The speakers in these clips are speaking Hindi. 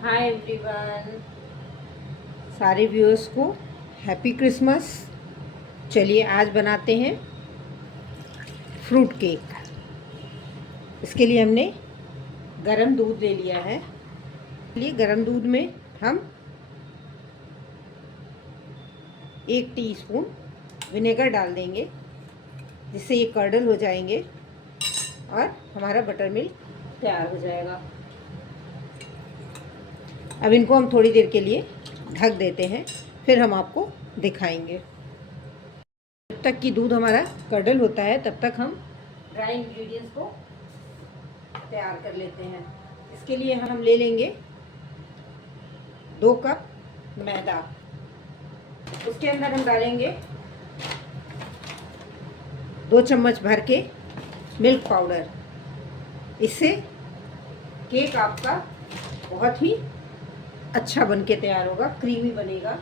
हाय एवरीवन, सारे व्यूअर्स को हैप्पी क्रिसमस। चलिए आज बनाते हैं फ्रूट केक। इसके लिए हमने गरम दूध ले लिया है। लिए गरम दूध में हम 1 टीस्पून विनेगर डाल देंगे, जिससे ये कर्डल हो जाएंगे और हमारा बटर मिल्क तैयार हो जाएगा। अब इनको हम थोड़ी देर के लिए ढक देते हैं, फिर हम आपको दिखाएंगे। जब तक कि दूध हमारा कर्डल होता है तब तक हम ड्राई इंग्रेडिएंट्स को तैयार कर लेते हैं। इसके लिए हम ले लेंगे 2 कप मैदा। उसके अंदर हम डालेंगे 2 चम्मच भर के मिल्क पाउडर। इससे केक आपका बहुत ही अच्छा बनके तैयार होगा, क्रीमी बनेगा।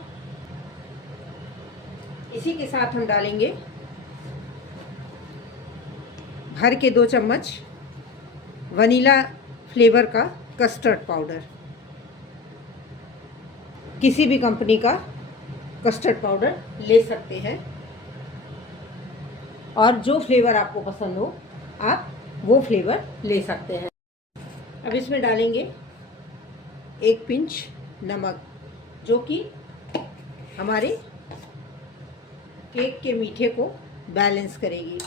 इसी के साथ हम डालेंगे भर के 2 चम्मच वनीला फ्लेवर का कस्टर्ड पाउडर। किसी भी कंपनी का कस्टर्ड पाउडर ले सकते हैं, और जो फ्लेवर आपको पसंद हो आप वो फ्लेवर ले सकते हैं। अब इसमें डालेंगे 1 पिंच नमक, जो कि हमारे केक के मीठे को बैलेंस करेगी।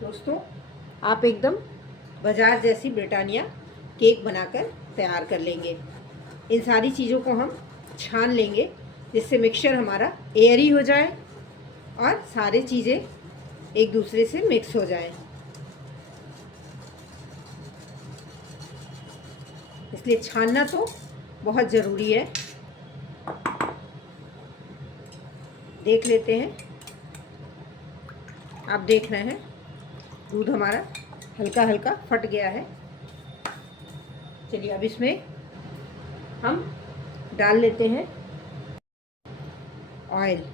दोस्तों, आप एकदम बाजार जैसी ब्रिटानिया केक बनाकर तैयार कर लेंगे। इन सारी चीज़ों को हम छान लेंगे, जिससे मिक्सचर हमारा एयरी हो जाए और सारी चीज़ें एक दूसरे से मिक्स हो जाएं। इसलिए छानना तो बहुत ज़रूरी है। देख लेते हैं। आप देख रहे हैं दूध हमारा हल्का हल्का फट गया है। चलिए अब इसमें हम डाल लेते हैं ऑयल।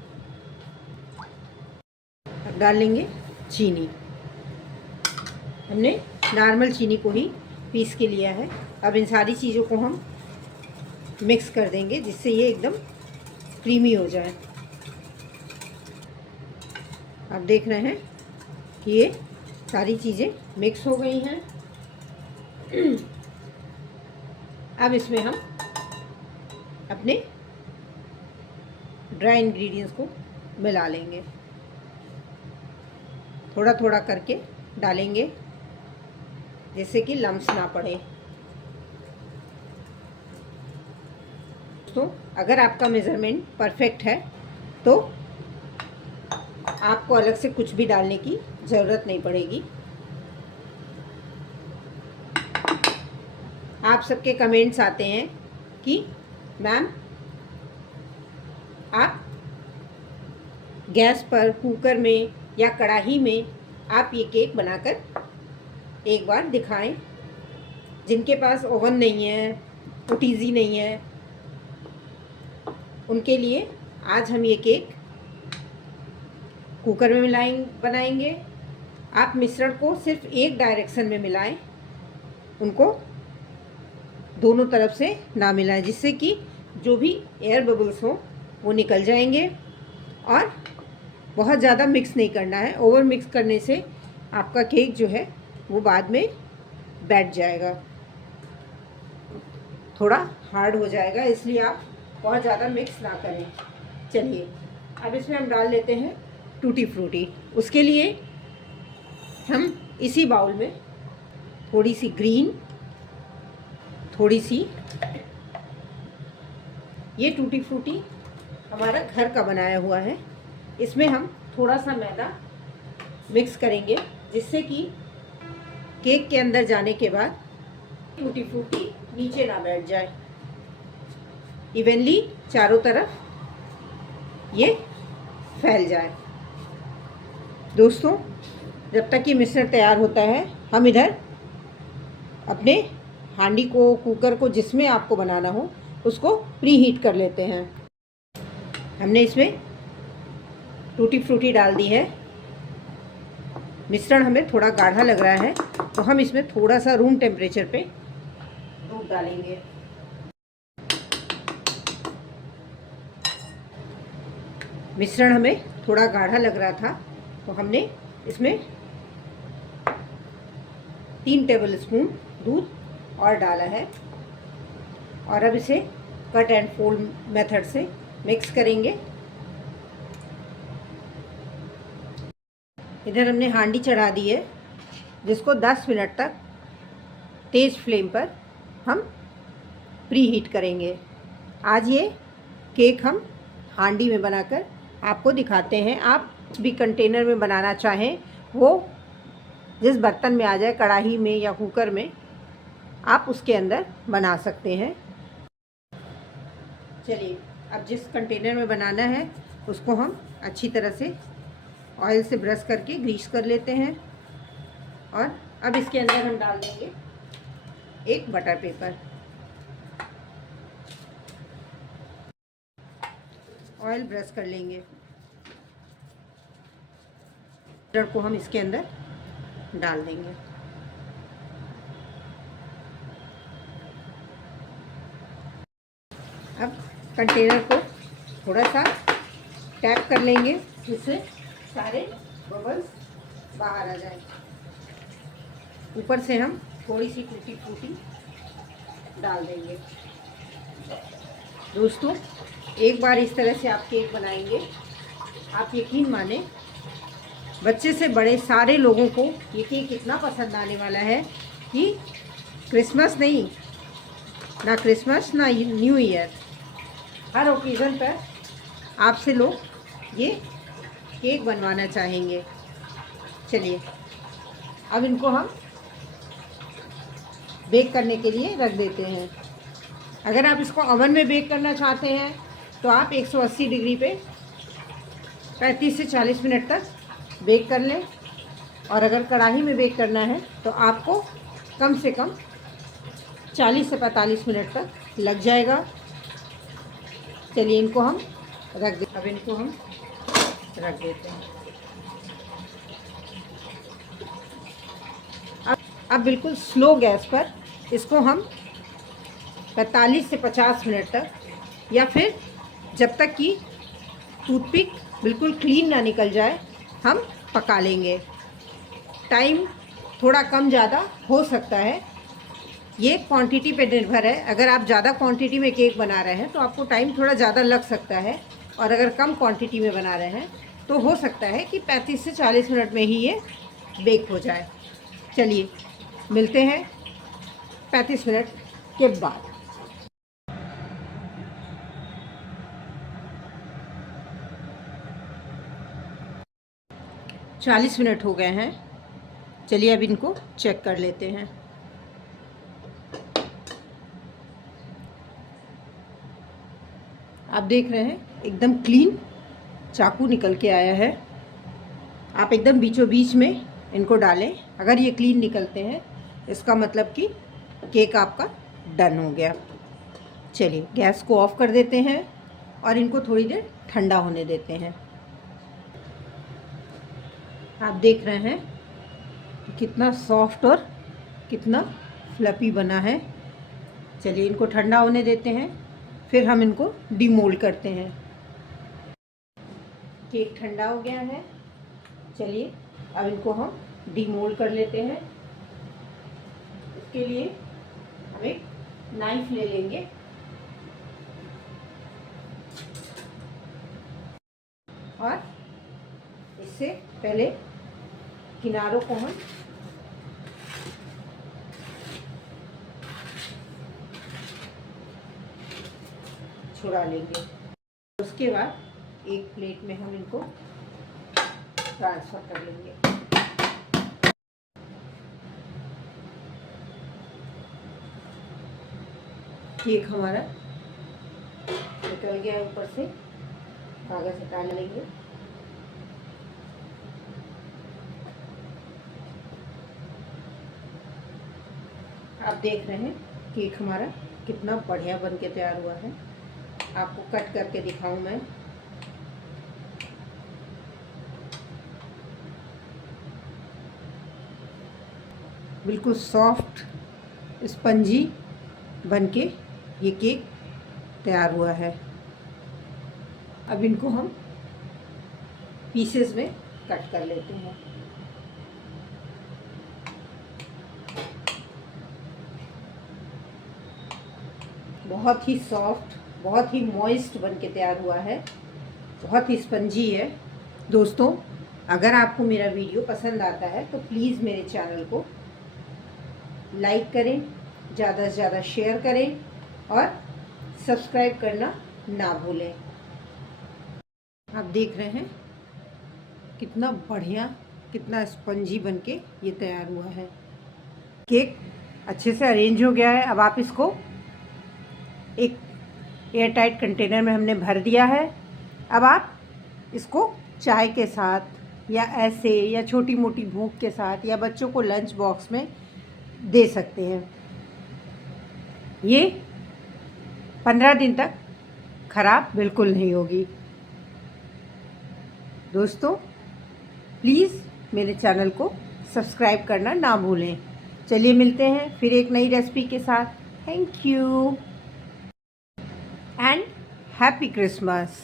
अब डाल लेंगे चीनी। हमने नॉर्मल चीनी को ही पीस के लिया है। अब इन सारी चीज़ों को हम मिक्स कर देंगे, जिससे ये एकदम क्रीमी हो जाए। आप देख रहे हैं कि ये सारी चीज़ें मिक्स हो गई हैं। अब इसमें हम अपने ड्राई इंग्रेडिएंट्स को मिला लेंगे। थोड़ा थोड़ा करके डालेंगे, जैसे कि लम्स ना पड़े। तो अगर आपका मेज़रमेंट परफेक्ट है तो आपको अलग से कुछ भी डालने की ज़रूरत नहीं पड़ेगी। आप सबके कमेंट्स आते हैं कि मैम आप गैस पर, कुकर में या कढ़ाई में आप ये केक बनाकर एक बार दिखाएं। जिनके पास ओवन नहीं है, ओटीजी नहीं है, उनके लिए आज हम ये केक कुकर में बनाएंगे। आप मिश्रण को सिर्फ एक डायरेक्शन में मिलाएं, उनको दोनों तरफ से ना मिलाएं, जिससे कि जो भी एयर बबल्स हो वो निकल जाएंगे। और बहुत ज़्यादा मिक्स नहीं करना है। ओवर मिक्स करने से आपका केक जो है वो बाद में बैठ जाएगा, थोड़ा हार्ड हो जाएगा। इसलिए आप बहुत ज़्यादा मिक्स ना करें। चलिए अब इसमें हम डाल लेते हैं टूटी फ्रूटी। उसके लिए हम इसी बाउल में थोड़ी सी ग्रीन, थोड़ी सी ये टूटी फ्रूटी हमारा घर का बनाया हुआ है। इसमें हम थोड़ा सा मैदा मिक्स करेंगे, जिससे कि केक के अंदर जाने के बाद टूटी फ्रूटी नीचे ना बैठ जाए। इवनली चारों तरफ ये फैल जाए। दोस्तों, जब तक ये मिश्रण तैयार होता है, हम इधर अपने हांडी को, कुकर को, जिसमें आपको बनाना हो उसको प्री हीट कर लेते हैं। हमने इसमें टूटी फ्रूटी डाल दी है। मिश्रण हमें थोड़ा गाढ़ा लग रहा है, तो हम इसमें थोड़ा सा रूम टेम्परेचर पे दूध डालेंगे। मिश्रण हमें थोड़ा गाढ़ा लग रहा था तो हमने इसमें 3 टेबलस्पून दूध और डाला है और अब इसे कट एंड फोल्ड मेथड से मिक्स करेंगे। इधर हमने हांडी चढ़ा दी है जिसको 10 मिनट तक तेज़ फ्लेम पर हम प्री हीट करेंगे। आज ये केक हम हांडी में बनाकर आपको दिखाते हैं। आप भी कंटेनर में बनाना चाहें, वो जिस बर्तन में आ जाए, कढ़ाई में या कुकर में, आप उसके अंदर बना सकते हैं। चलिए, अब जिस कंटेनर में बनाना है उसको हम अच्छी तरह से ऑयल से ब्रश करके ग्रीस कर लेते हैं और अब इसके अंदर हम डाल देंगे एक बटर पेपर। ऑयल ब्रश कर लेंगे। बटर को हम इसके अंदर डाल देंगे। अब कंटेनर को थोड़ा सा टैप कर लेंगे जिससे सारे बबल्स बाहर आ जाए। ऊपर से हम थोड़ी सी टूटी फ्रूटी डाल देंगे। दोस्तों, एक बार इस तरह से आप केक बनाएंगे, आप यकीन माने बच्चे से बड़े सारे लोगों को ये केक इतना पसंद आने वाला है कि क्रिसमस नहीं, ना क्रिसमस ना न्यू ईयर, हर ओकेज़न पर आपसे लोग ये केक बनवाना चाहेंगे। चलिए, अब इनको हम बेक करने के लिए रख देते हैं। अगर आप इसको ओवन में बेक करना चाहते हैं तो आप 180 डिग्री पे 35 से 40 मिनट तक बेक कर लें, और अगर कढ़ाई में बेक करना है तो आपको कम से कम 40 से 45 मिनट तक लग जाएगा। चलिए, इनको हम रख दें। अब इनको हम रख देते हैं। अब बिल्कुल स्लो गैस पर इसको हम 45 से 50 मिनट तक, या फिर जब तक कि टूथपिक बिल्कुल क्लीन ना निकल जाए, हम पका लेंगे। टाइम थोड़ा कम ज़्यादा हो सकता है, ये क्वांटिटी पे निर्भर है। अगर आप ज़्यादा क्वांटिटी में केक बना रहे हैं तो आपको टाइम थोड़ा ज़्यादा लग सकता है, और अगर कम क्वांटिटी में बना रहे हैं तो हो सकता है कि 35 से 40 मिनट में ही ये बेक हो जाए। चलिए, मिलते हैं 35 मिनट के बाद। 40 मिनट हो गए हैं। चलिए, अब इनको चेक कर लेते हैं। आप देख रहे हैं एकदम क्लीन चाकू निकल के आया है। आप एकदम बीचों बीच में इनको डालें। अगर ये क्लीन निकलते हैं इसका मतलब कि केक आपका डन हो गया। चलिए, गैस को ऑफ कर देते हैं और इनको थोड़ी देर ठंडा होने देते हैं। आप देख रहे हैं कि कितना सॉफ्ट और कितना फ्लफी बना है। चलिए, इनको ठंडा होने देते हैं, फिर हम इनको डीमोल्ड करते हैं। केक ठंडा हो गया है। चलिए, अब इनको हम डीमोल्ड कर लेते हैं। इसके लिए हम एक नाइफ ले लेंगे और इससे पहले किनारों को हम छुड़ा लेंगे। उसके बाद एक प्लेट में हम इनको ट्रांसफ़र कर लेंगे। केक हमारा निकल गया, ऊपर से कागज़ हटा लेंगे। आप देख रहे हैं केक हमारा कितना बढ़िया बन के तैयार हुआ है। आपको कट करके दिखाऊं मैं। बिल्कुल सॉफ्ट स्पंजी बनके ये केक तैयार हुआ है। अब इनको हम पीसेस में कट कर लेते हैं। बहुत ही सॉफ्ट, बहुत ही मॉइस्ट बन के तैयार हुआ है, बहुत ही स्पंजी है। दोस्तों, अगर आपको मेरा वीडियो पसंद आता है तो प्लीज़ मेरे चैनल को लाइक करें, ज़्यादा से ज़्यादा शेयर करें और सब्सक्राइब करना ना भूलें। आप देख रहे हैं कितना बढ़िया, कितना स्पंजी बनके ये तैयार हुआ है। केक अच्छे से अरेंज हो गया है। अब आप इसको एक एयर टाइट कंटेनर में हमने भर दिया है। अब आप इसको चाय के साथ या ऐसे या छोटी मोटी भूख के साथ या बच्चों को लंच बॉक्स में दे सकते हैं। ये 15 दिन तक ख़राब बिल्कुल नहीं होगी। दोस्तों, प्लीज़ मेरे चैनल को सब्सक्राइब करना ना भूलें। चलिए मिलते हैं फिर एक नई रेसिपी के साथ। Thank you and happy Christmas.